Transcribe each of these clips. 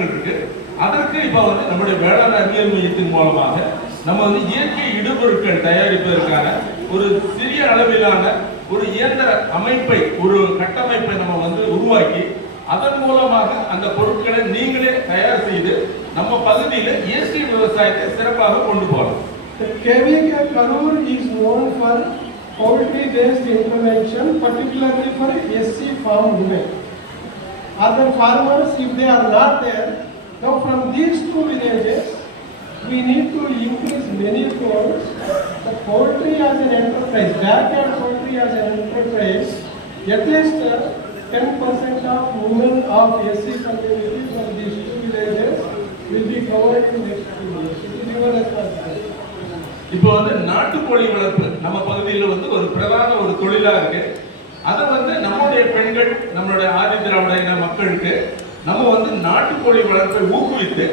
வாய்ப்புகள் இருக்கு. அதற்கு இப்போ வந்து நம்முடைய வேளாண் அறிவியல் மையத்தின் மூலமாக நம்ம வந்து இயற்கை இடுபொருட்கள் தயாரிப்பதற்கான ஒரு சிறிய அளவிலான ஒரு இயந்திர அமைப்பை, ஒரு கட்டமைப்பை நம்ம வந்து உருவாக்கி அதன் மூலமாக அந்த பொருட்களை நீங்களே தயார் செய்து நம்ம பகுதியில் இயற்கை விவசாயத்தை சிறப்பாக கொண்டு போகலாம். KVK Karur is known for poultry-based intervention, particularly for SC farm women. Other farmers, if they are not there, now from these two villages, we need to increase many folds. The poultry as an enterprise, backyard poultry as an enterprise, at least 10% of women of SC community from these two villages will be covered in next 2 years. It is your responsibility. இப்போ வந்து நாட்டுக்கோழி வளர்ப்பு நம்ம பகுதியில் வந்து ஒரு பிரதான ஒரு தொழிலா இருக்கு. அதை வந்து நம்முடைய பெண்கள், நம்மளுடைய ஆதி திராவிட இன மக்களுக்கு நம்ம வந்து நாட்டுக்கோழி வளர்ப்பை ஊக்குவித்து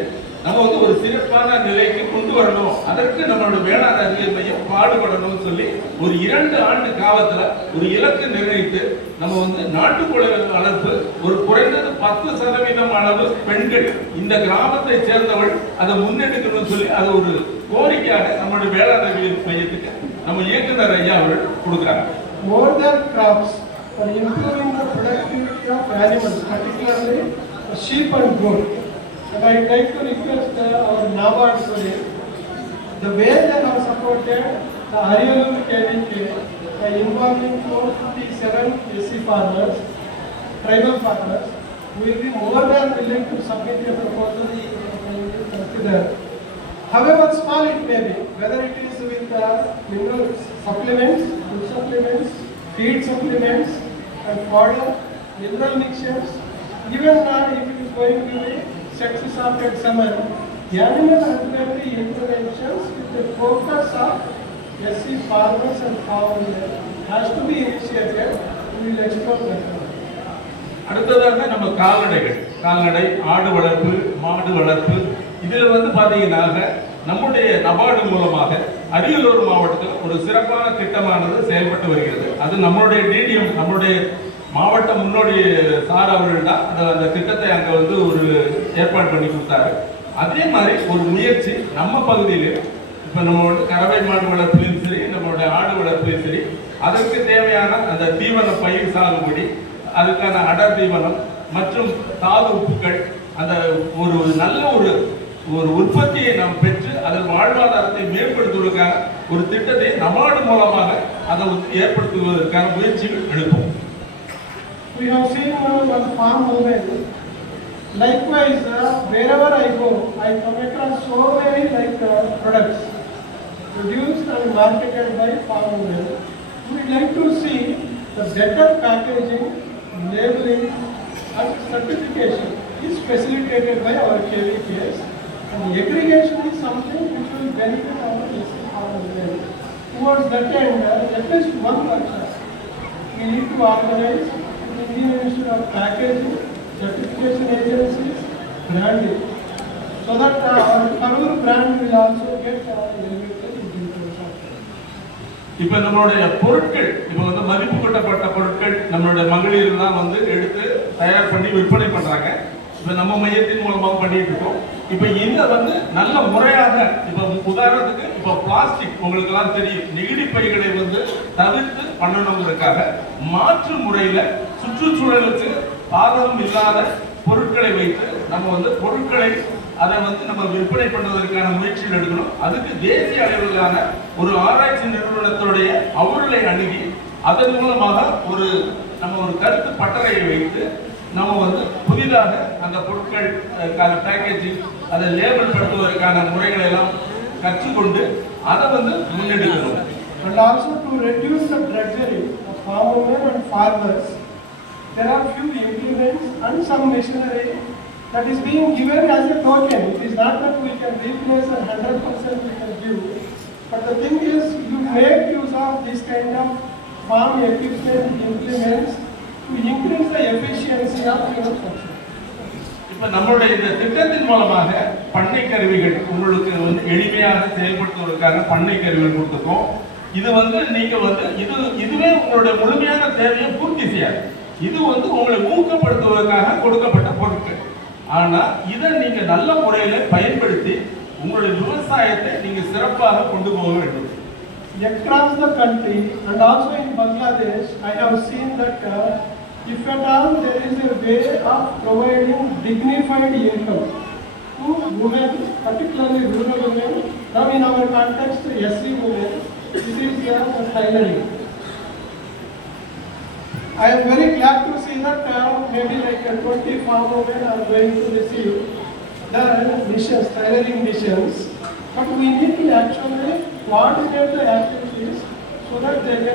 நம்ம வந்து ஒரு சிறப்பான நிலைக்கு கொண்டு வரணும். அதற்கு நம்மளோட வேளாண் அறிவியல் மையம் பாடுபடணும்னு சொல்லி ஒரு 2 ஆண்டு காலத்துல ஒரு இலக்கு நிர்ணயித்து நம்ம வந்து நாட்டுக்கோழி வளர்ப்பு ஒரு குறைந்தது 10% அளவு பெண்கள் இந்த கிராமத்தை சேர்ந்தவள் அதை முன்னெடுக்கணும்னு சொல்லி அது ஒரு கோரிக்கையாக நம்மளுடைய வேளாண் அறிவியல் மையத்துக்கு நம்ம இயக்குனர் ஐயா அவர்கள் கொடுக்குறாங்க. More than crops, for improving the productivity of animals, particularly sheep and goat. And I would like to request our NABARD colleague, the way they have supported the Ariyalur KVK by involving 457 SC farmers, tribal farmers, who will be more than willing to submit a proposal to consider. However small it may be, whether it is with mineral supplements, food supplements, feed supplements, and fodder, mineral mixtures, even if it is going to be sex-assaulted summer, animal husbandry interventions with the focus of SC farmers and farmers has to be initiated. We will explore that. அடுத்ததாக நம்ம கால்நடை, ஆடு வளர்ப்பு, மாடு வளர்ப்பு, இதில் வந்து பார்த்தீங்கன்னா நம்முடைய நபார்டு மூலமாக அரியலூர் மாவட்டத்தில் ஒரு சிறப்பான திட்டமானது செயல்பட்டு வருகிறது. அது நம்மளுடைய டிடிஎம், நம்மளுடைய மாவட்ட முன்னோடி சார் அவர்கள் தான் அந்த திட்டத்தை அங்கே வந்து ஒரு ஏற்பாடு பண்ணி கொடுத்தாரு. அதே மாதிரி ஒரு முயற்சி நம்ம பகுதியில் இப்போ நம்மளோட கறவை மாடு வளர்ப்புலையும் சரி, நம்மளுடைய ஆடு வளர்ப்புலையும் சரி, அதற்கு தேவையான அந்த தீவன பயிர் சாகுபடி, அதுக்கான அடர் தீவனம் மற்றும் தாது உப்புக்கள், அந்த ஒரு நல்ல ஒரு உற்பத்தியை நாம் பெற்று அதன் வாழ்வாதாரத்தை மேம்படுத்துவதற்கான ஒரு திட்டத்தை நபார்டு மூலமாக அதை ஏற்படுத்துவதற்கான முயற்சிகள் எடுப்போம். We have seen one farm women. Likewise, wherever I go, I come across so many products produced and marketed by farm women. We would like to see the better packaging, labeling, and certification is facilitated by our KVKs. And aggregation is something which will benefit our farm women. Towards that end, at least one workshop we need to organize. Indian Institute of Packaging, certification agencies, branding, so that our Karur brand will also get elevated in details. இப்போ நம்மளுடைய பொருட்கள், இப்போ வந்து மதிப்பு கூட்டப்பட்ட பொருட்கள் நம்மளுடைய மகளிர் தான் வந்து எடுத்து தயார் பண்ணி விற்பனை பண்றாங்க. இப்போ நம்ம மையத்தின் மூலமாக பண்ணிட்டு இருக்கோம். இப்போ இந்த வந்து நல்ல முறையாக, இப்போ உதாரணத்துக்கு இப்போ பிளாஸ்டிக் உங்களுக்கு எல்லாம் தெரியும், நெகிழி பைகளை வந்து தவிர்த்து பண்ணணுங்கிறதுக்காக மாற்று முறையில சுற்றுச்சூழலுக்கு பாதகம் இல்லாத பொருட்களை வைத்து நம்ம வந்து பொருட்களை அதை வந்து நம்ம விற்பனை பண்ணுவதற்கான முயற்சிகள் எடுக்கணும். அதுக்கு தேசிய அளவிலான ஒரு ஆராய்ச்சி நிறுவனத்துடைய அவர்களை அணுகி அதன் மூலமாக நம்ம ஒரு கருத்து பட்டறையை வைத்து நம்ம வந்து புதிதாக அந்த பொருட்களுக்கான பேக்கேஜிங், அதை லேபிள் படுத்துவதற்கான முறைகளை எல்லாம் கற்றுக்கொண்டு அதை வந்து முன்னெடுக்கணும். And also to reduce the drudgery of farmers and farmers, there are few implements and some machinery that is being given as a token. It is not that we can replace and 100% we can give, but the thing is you make use of this kind of farm equipment implements to increase the efficiency of your function. இப்போ நம்மளுடைய இந்த திட்டத்தின் மூலமாக பண்ணை கருவிகள் உங்களுக்கு வந்து எளிமையாக செயல்படுத்துவதற்காக பண்ணை கருவிகள் கொடுத்துருக்கோம். இது வந்து நீங்க வந்து இதுவே உங்களுடைய முழுமையான தேவையை பூர்த்தி செய்யாது. இது வந்து உங்களை ஊக்கப்படுத்துவதற்காக கொடுக்கப்பட்ட பொருட்கள். ஆனா இதை நீங்க நல்ல முறையில பயன்படுத்தி உங்களுடைய விவசாயத்தை நீங்க சிறப்பாக கொண்டு போக வேண்டும். Across the country and also in Bangladesh, I have seen that if at all there is a way of providing dignified income to women, particularly rural women, now in our context, SC women, it is tailoring. I am very glad to see that maybe like 20 farm women are going to receive the missions, tailoring missions, but we need to actually coordinate the activities so that they can